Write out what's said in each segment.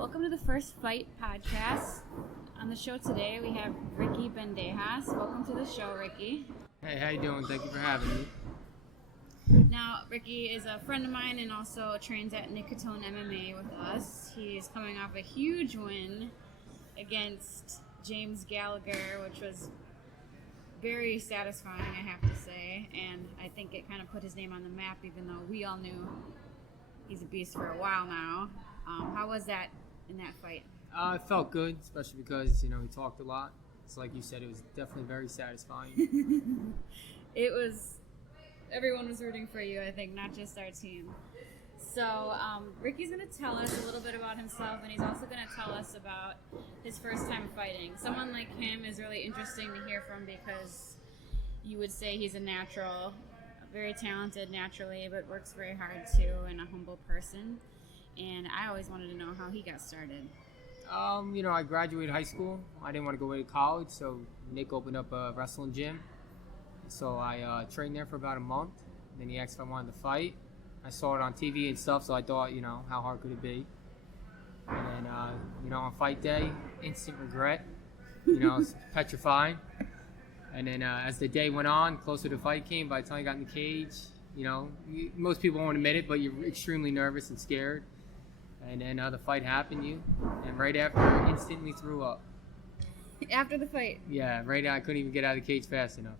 Welcome to the First Fight podcast. On the show today, we have Ricky Bandejas. Welcome to the show, Ricky. Hey, how you doing? Thank you for having me. Now, Ricky is a friend of mine and also trains at Nicotone MMA with us. He's coming off a huge win against James Gallagher, which was very satisfying, I have to say. And I think it kind of put his name on the map, even though we all knew he's a beast for a while now. How was that in that fight? It felt good, especially because, he talked a lot. So like you said, it was definitely very satisfying. It was, everyone was rooting for you, I think, not just our team. So Ricky's going to tell us a little bit about himself, and he's also going to tell us about his first time fighting. Someone like him is really interesting to hear from because you would say he's a natural, very talented naturally, but works very hard too, and a humble person. And I always wanted to know how he got started. I graduated high school. I didn't want to go away to college, so Nick opened up a wrestling gym. So I trained there for about a month. Then he asked if I wanted to fight. I saw it on TV and stuff, so I thought, how hard could it be? And then, on fight day, instant regret. It's petrifying. And then as the day went on, closer to fight came, by the time I got in the cage, most people won't admit it, but you're extremely nervous and scared. And then the fight happened, and right after, instantly threw up. After the fight? Yeah, right now I couldn't even get out of the cage fast enough.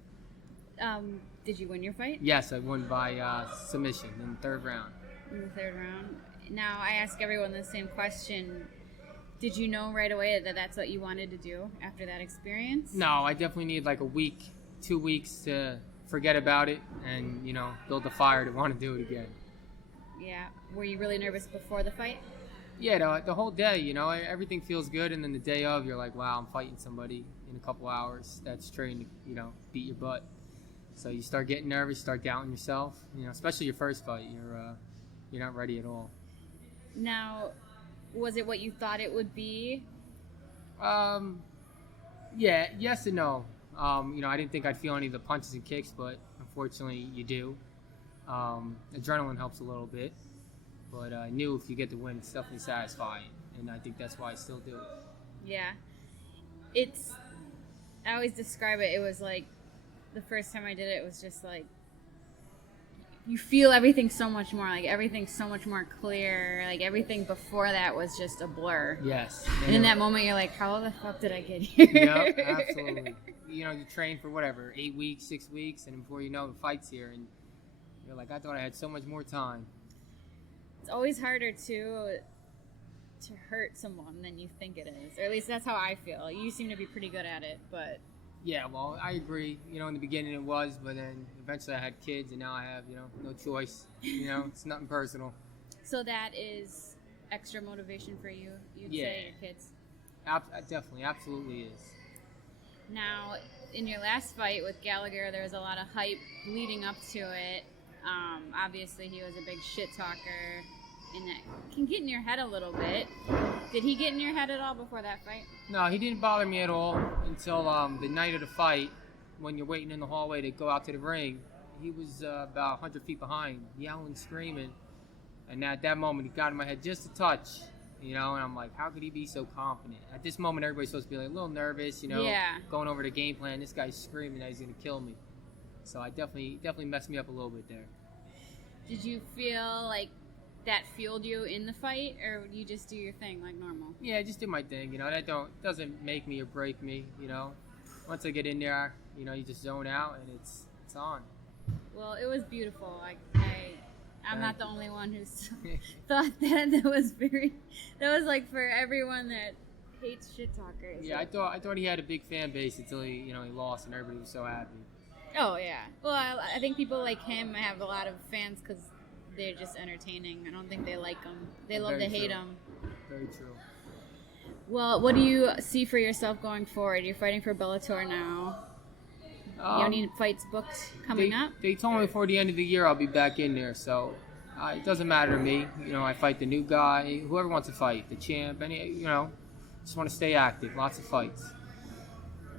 Did you win your fight? Yes, I won by submission in the third round. In the third round. Now, I ask everyone the same question. Did you know right away that that's what you wanted to do after that experience? No, I definitely need like a week, 2 weeks to forget about it and, build the fire to want to do it again. Yeah. Were you really nervous before the fight? Yeah, the whole day, everything feels good, and then the day of, you're like, wow, I'm fighting somebody in a couple hours that's trained to, beat your butt. So you start getting nervous, start doubting yourself, especially your first fight. You're not ready at all. Now, was it what you thought it would be? Yeah, yes and no. I didn't think I'd feel any of the punches and kicks, but unfortunately you do. Adrenaline helps a little bit, but I knew if you get the win, it's definitely satisfying, and I think that's why I still do it. Yeah. I always describe it, it was like, the first time I did it, it was just like, you feel everything so much more, like everything's so much more clear, like everything before that was just a blur. Yes. And in that moment, you're like, how the fuck did I get here? Yep, absolutely. You train for 8 weeks, 6 weeks, and before you know the fight's here, and you're like, I thought I had so much more time. It's always harder to hurt someone than you think it is, or at least that's how I feel. You seem to be pretty good at it, but... Yeah, well, I agree. In the beginning it was, but then eventually I had kids, and now I have, no choice. It's nothing personal. So that is extra motivation for you, you'd say, your kids? Definitely, absolutely is. Now, in your last fight with Gallagher, there was a lot of hype leading up to it. Obviously, he was a big shit talker, and that can get in your head a little bit. Did he get in your head at all before that fight? No, he didn't bother me at all until the night of the fight, when you're waiting in the hallway to go out to the ring. He was about 100 feet behind, yelling, screaming, and at that moment, he got in my head just a touch, and I'm like, how could he be so confident? At this moment, everybody's supposed to be like a little nervous, going over the game plan. This guy's screaming that he's going to kill me. So I definitely messed me up a little bit there. Did you feel like that fueled you in the fight, or you just do your thing like normal? Yeah, I just do my thing. That doesn't make me or break me. Once I get in there, you just zone out and it's on. Well, it was beautiful. I'm not the only one who thought that. That was like for everyone that hates shit talkers. Yeah, I thought he had a big fan base until he lost, and everybody was so happy. Oh yeah. Well, I think people like him have a lot of fans because they're just entertaining. I don't think they like him. They love to hate him. Very true. Well, what do you see for yourself going forward? You're fighting for Bellator now. You have any fights booked coming up? They told me before the end of the year I'll be back in there, so it doesn't matter to me. I fight the new guy, whoever wants to fight, the champ, just want to stay active, lots of fights.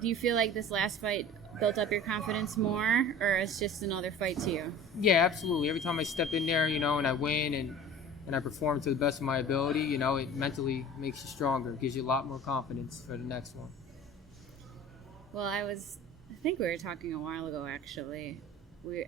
Do you feel like this last fight built up your confidence more, or it's just another fight to you? Yeah, absolutely. Every time I step in there, and I win, and and I perform to the best of my ability, you know, it mentally makes you stronger, gives you a lot more confidence for the next one. Well, I think we were talking a while ago, actually.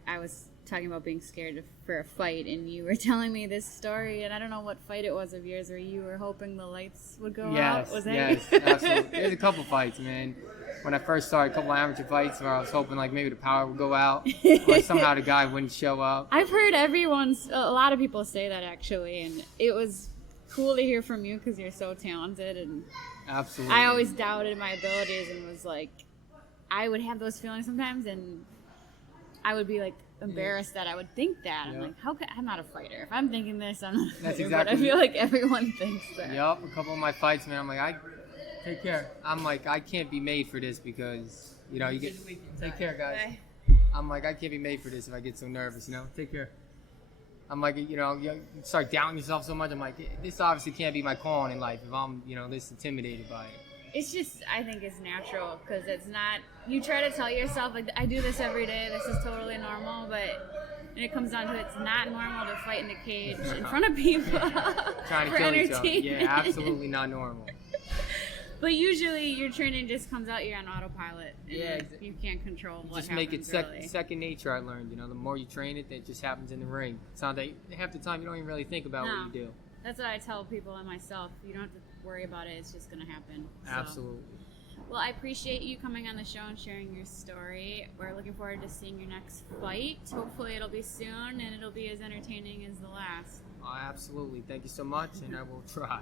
I was talking about being scared for a fight, and you were telling me this story, and I don't know what fight it was of yours where you were hoping the lights would go out. Was that yes, you? absolutely. There's a couple fights, man. When I first started, a couple amateur fights where I was hoping like maybe the power would go out, or somehow the guy wouldn't show up. I've heard a lot of people say that, actually, and it was cool to hear from you because you're so talented. And Absolutely. I always doubted my abilities and was like, I would have those feelings sometimes, and I would be like embarrassed that I would think that. I'm like, I'm not a fighter. If I'm thinking this, I'm not a fighter. That's exactly. But I feel like everyone thinks that. Yep, a couple of my fights, man. I'm like, take care. I'm like, I can't be made for this because, you know, you get. Take care, guys. Bye. I'm like, I can't be made for this if I get so nervous, you know. Take care. I'm like, you know, you start doubting yourself so much. I'm like, this obviously can't be my calling in life if I'm, you know, this intimidated by it. It's just, I think it's natural because it's not, you try to tell yourself, like, I do this every day, this is totally normal, but when it comes down to it, it's not normal to fight in a cage in front of people Trying to for kill each other. entertainment. Yeah, absolutely not normal. But usually your training just comes out, you're on autopilot. And Yeah, you can't control what just happens, make it really. second nature. I learned, you know, the more you train it, that just happens in the ring. It's not that half the time you don't even really think about what you do. That's what I tell people and myself. You don't have to worry about it. It's just going to happen. So. Absolutely. Well, I appreciate you coming on the show and sharing your story. We're looking forward to seeing your next fight. Hopefully it'll be soon and it'll be as entertaining as the last. Absolutely. Thank you so much, and I will try.